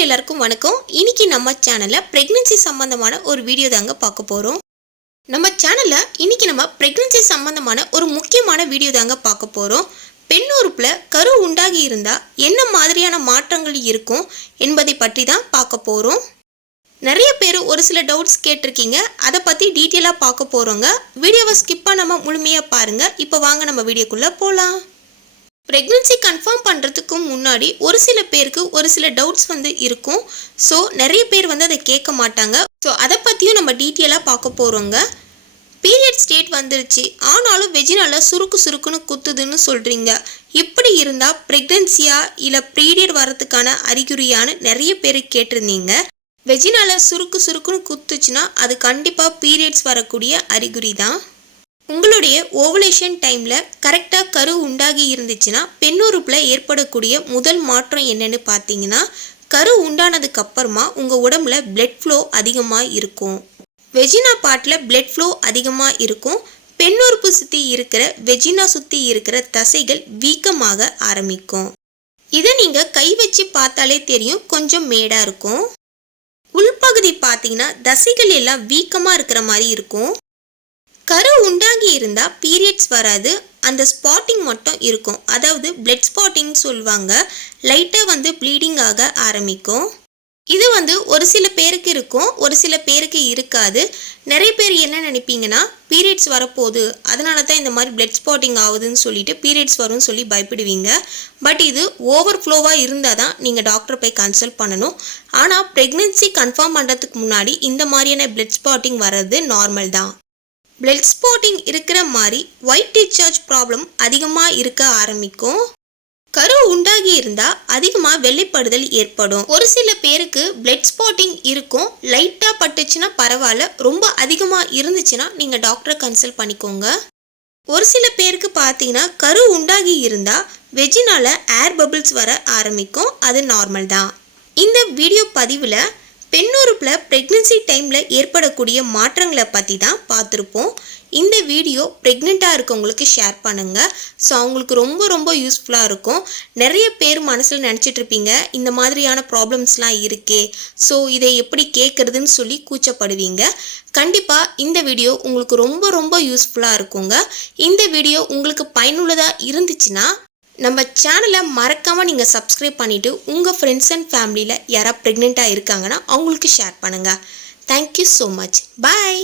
மக்கள் எல்லாருக்கும் வணக்கம். இன்னைக்கு நம்ம சேனல்ல பிரெக்னன்சி சம்பந்தமான ஒரு வீடியோ தாங்க பார்க்க போறோம். நம்ம சேனல்ல இன்னைக்கு நம்ம பிரெக்னன்சி சம்பந்தமான ஒரு முக்கியமான வீடியோ தாங்க பார்க்க போறோம். பெண் உறுப்புல கரு உண்டாகி இருந்தா என்ன மாதிரியான மாற்றங்கள் இருக்கும் என்பதை பற்றி தான் பார்க்க போறோம். நிறைய பேர் ஒரு சில டவுட்ஸ் கேட்டிருக்கீங்க. அதை பத்தி டீட்டெயிலா பார்க்க போறோங்க. வீடியோவை ஸ்கிப் பண்ணாம முழுமையா பாருங்க. இப்போ வாங்க நம்ம வீடியோக்குள்ள போலாம். ப்ரெக்னன்சி கன்ஃபார்ம் பண்ணுறதுக்கு முன்னாடி ஒரு சில பேருக்கு ஒரு சில டவுட்ஸ் இருக்கும். ஸோ நிறைய பேர் அதை கேட்க மாட்டாங்க. ஸோ அதை பற்றியும் நம்ம டீட்டெயிலாக பார்க்க போகிறோங்க. பீரியட் ஸ்டேட் வந்துருச்சு, ஆனாலும் வெஜினால சுருக்குன்னு குத்துதுன்னு சொல்கிறீங்க. இப்படி இருந்தால் ப்ரெக்னன்சியா இல்லை பீரியட் வரதுக்கான அறிகுறியான்னு நிறைய பேர் கேட்டிருந்தீங்க. வெஜினால சுருக்குன்னு குத்துச்சுன்னா அது கண்டிப்பாக பீரியட்ஸ் வரக்கூடிய அறிகுறி தான். உங்களுடைய ஓவலேஷன் டைமில் கரெக்டாக கரு உண்டாகி இருந்துச்சுன்னா பெண்ணுறுப்பில் ஏற்படக்கூடிய முதல் மாற்றம் என்னன்னு பார்த்தீங்கன்னா, கரு உண்டானதுக்கு அப்புறமா உங்கள் உடம்புல பிளட் ஃப்ளோ அதிகமாக இருக்கும். வெஜினா பார்ட்டில் பிளட் ஃப்ளோ அதிகமாக இருக்கும். பெண்ணுறுப்பு சுற்றி இருக்கிற வெஜினா சுற்றி இருக்கிற தசைகள் வீக்கமாக ஆரம்பிக்கும். இதை நீங்கள் கை வச்சு பார்த்தாலே தெரியும், கொஞ்சம் மேடாக இருக்கும். உள்பகுதி பார்த்தீங்கன்னா தசைகள் எல்லாம் வீக்கமாக இருக்கிற மாதிரி இருக்கும். கரு உண்டாகி இருந்தால் பீரியட்ஸ் வராது, அந்த ஸ்பாட்டிங் மட்டும் இருக்கும். அதாவது பிளட் ஸ்பாட்டிங் சொல்லுவாங்க. லைட்டாக ப்ளீடிங் ஆக ஆரம்பிக்கும். இது ஒரு சில பேருக்கு இருக்கும், ஒரு சில பேருக்கு இருக்காது. நிறைய பேர் என்ன நினைப்பீங்கன்னா, பீரியட்ஸ் வரப்போகுது அதனால தான் இந்த மாதிரி பிளட் ஸ்பாட்டிங் ஆகுதுன்னு சொல்லிட்டு பீரியட்ஸ் வரும்னு சொல்லி பயப்படுவீங்க. பட் இது ஓவர் ஃப்ளோவாக இருந்தால் தான் நீங்கள் டாக்டரை போய் கன்சல்ட் பண்ணணும். ஆனால் ப்ரெக்னென்சி கன்ஃபார்ம் பண்ணுறதுக்கு முன்னாடி இந்த மாதிரியான பிளட் ஸ்பாட்டிங் வர்றது நார்மல் தான். பிளட் ஸ்பாட்டிங் இருக்கிற மாதிரி ஒயிட் டிஸ்சார்ஜ் ப்ராப்ளம் அதிகமாக இருக்க ஆரம்பிக்கும். கரு உண்டாகி இருந்தால் அதிகமாக வெள்ளைப்படுதல் ஏற்படும். ஒரு சில பேருக்கு பிளட் ஸ்பாட்டிங் இருக்கும், லைட்டாக பட்டுச்சுன்னா பரவாயில்ல, ரொம்ப அதிகமாக இருந்துச்சுன்னா நீங்கள் டாக்டரை கன்சல்ட் பண்ணிக்கோங்க. ஒரு சில பேருக்கு பார்த்தீங்கன்னா கரு உண்டாகி இருந்தால் வெஜினால ஏர் பபிள்ஸ் வர ஆரம்பிக்கும். அது நார்மல் தான். இந்த வீடியோ பதிவில் பெண்ணுறுப்பில் ப்ரெக்னன்சி டைமில் ஏற்படக்கூடிய மாற்றங்களை பற்றி தான் பார்த்துருப்போம். இந்த வீடியோ ப்ரெக்னெண்ட்டாக இருக்கவங்களுக்கு ஷேர் பண்ணுங்கள். ஸோ அவங்களுக்கு ரொம்ப யூஸ்ஃபுல்லாக இருக்கும். நிறைய பேர் மனசில் நினச்சிட்ருப்பீங்க, இந்த மாதிரியான ப்ராப்ளம்ஸ்லாம் இருக்கே, ஸோ இதை எப்படி கேட்குறதுன்னு சொல்லி கூச்சப்படுவீங்க. கண்டிப்பாக இந்த வீடியோ உங்களுக்கு ரொம்ப யூஸ்ஃபுல்லாக இருக்குங்க. இந்த வீடியோ உங்களுக்கு பயனுள்ளதாக இருந்துச்சுன்னா நம்ம சேனலை மறக்காமல் நீங்கள் சப்ஸ்கிரைப் பண்ணிவிட்டு உங்கள் ஃப்ரெண்ட்ஸ் அண்ட் ஃபேமிலியில் யாராவது ப்ரெக்னெண்ட்டாக இருக்காங்கன்னா அவங்களுக்கு ஷேர் பண்ணுங்கள். Thank you so much. பாய்.